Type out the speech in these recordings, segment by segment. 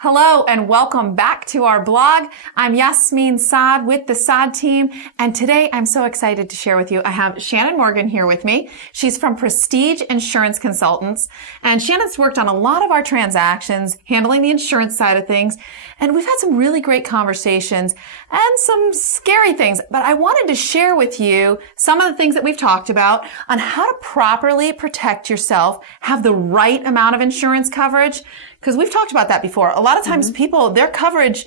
Hello and welcome back to our blog. I'm Yasmin Saad with the Saad team, and today I'm so excited to share with you. I have Shannon Morgan here with me. She's from Prestige Insurance Consultants, and Shannon's worked on a lot of our transactions, handling the insurance side of things, and we've had some really great conversations and some scary things, but I wanted to share with you some of the things that we've talked about on how to properly protect yourself, have the right amount of insurance coverage, because we've talked about that before. A lot of times people, their coverage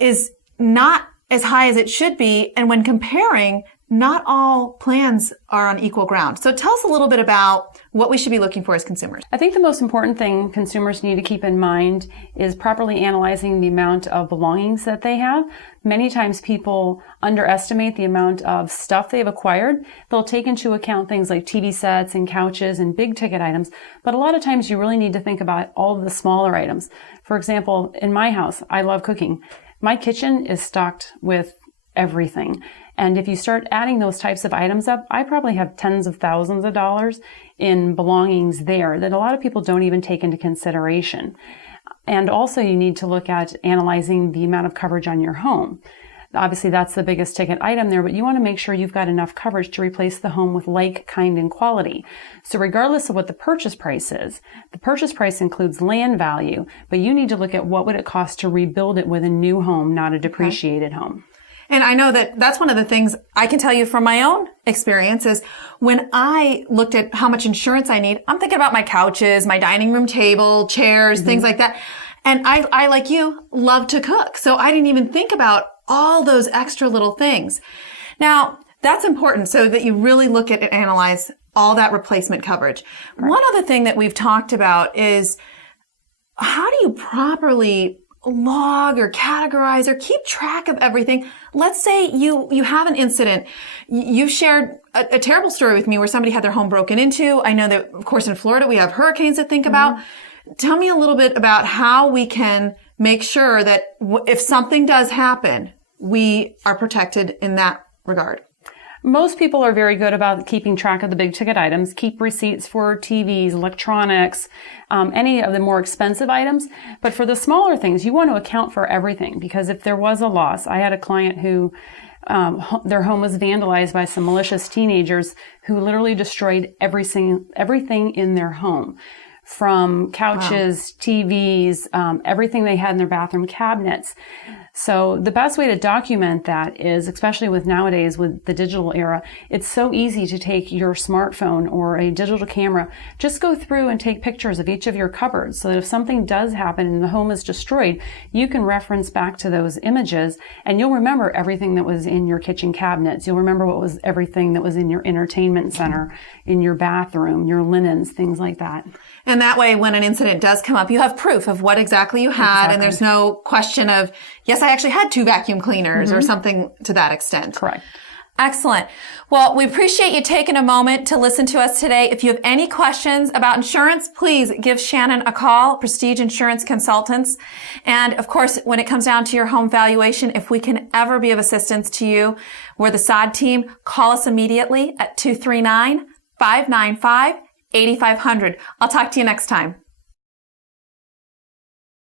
is not as high as it should be. And when comparing, not all plans are on equal ground. So tell us a little bit about what we should be looking for as consumers. I think the most important thing consumers need to keep in mind is properly analyzing the amount of belongings that they have. Many times people underestimate the amount of stuff they've acquired. They'll take into account things like TV sets and couches and big ticket items, but a lot of times you really need to think about all of the smaller items. For example, in my house, I love cooking. My kitchen is stocked with everything. And if you start adding those types of items up, I probably have tens of thousands of dollars in belongings there that a lot of people don't even take into consideration. And also you need to look at analyzing the amount of coverage on your home. Obviously that's the biggest ticket item there, but you want to make sure you've got enough coverage to replace the home with like, kind, and quality. So regardless of what the purchase price is, the purchase price includes land value, but you need to look at what would it cost to rebuild it with a new home, not a depreciated home. And I know that that's one of the things I can tell you from my own experience is when I looked at how much insurance I need, I'm thinking about my couches, my dining room table, chairs, things like that. And I, like you, love to cook. So I didn't even think about all those extra little things. Now, that's important so that you really look at and analyze all that replacement coverage. Right. One other thing that we've talked about is how do you properly log or categorize or keep track of everything. Let's say you have an incident. You shared a terrible story with me where somebody had their home broken into. I know that, of course, in Florida, we have hurricanes to think about. Tell me a little bit about how we can make sure that if something does happen, we are protected in that regard. Most people are very good about keeping track of the big ticket items, keep receipts for TVs, electronics, any of the more expensive items. But for the smaller things, you want to account for everything, because if there was a loss, I had a client who their home was vandalized by some malicious teenagers who literally destroyed everything in their home. From couches, TVs, everything they had in their bathroom cabinets. So the best way to document that is, especially with nowadays with the digital era, it's so easy to take your smartphone or a digital camera, just go through and take pictures of each of your cupboards so that if something does happen and the home is destroyed, you can reference back to those images and you'll remember everything that was in your kitchen cabinets. You'll remember everything that was in your entertainment center, in your bathroom, your linens, things like that. And that way, when an incident does come up, you have proof of what exactly you had, and there's no question of, yes, I actually had 2 vacuum cleaners or something to that extent. Correct. Excellent. Well, we appreciate you taking a moment to listen to us today. If you have any questions about insurance, please give Shannon a call, Prestige Insurance Consultants. And of course, when it comes down to your home valuation, if we can ever be of assistance to you, we're the Saad team. Call us immediately at 239-595-8500. I'll talk to you next time.